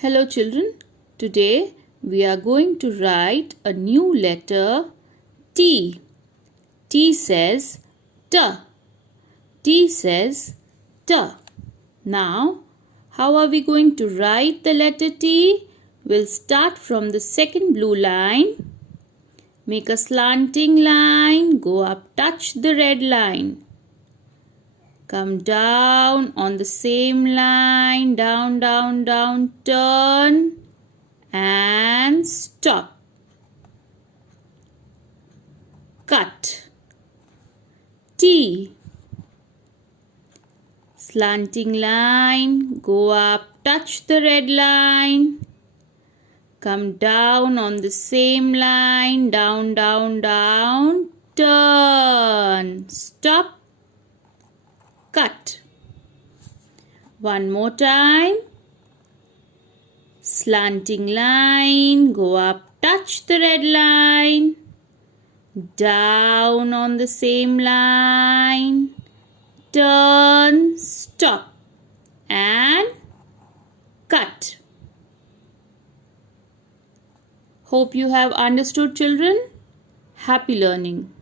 Hello children, today we are going to write a new letter T. T says T. T says T. Now, how are we going to write the letter T? We'll start from the second blue line. Make a slanting line, go up, touch the red line. Come down on the same line, down, down, down, turn and stop. Cut. T. Slanting line, go up, touch the red line. Come down on the same line, down, down, down, turn, stop. Cut. One more time. Slanting line, go up, touch the red line. Down on the same line. Turn, stop and cut. Hope you have understood, children. Happy learning.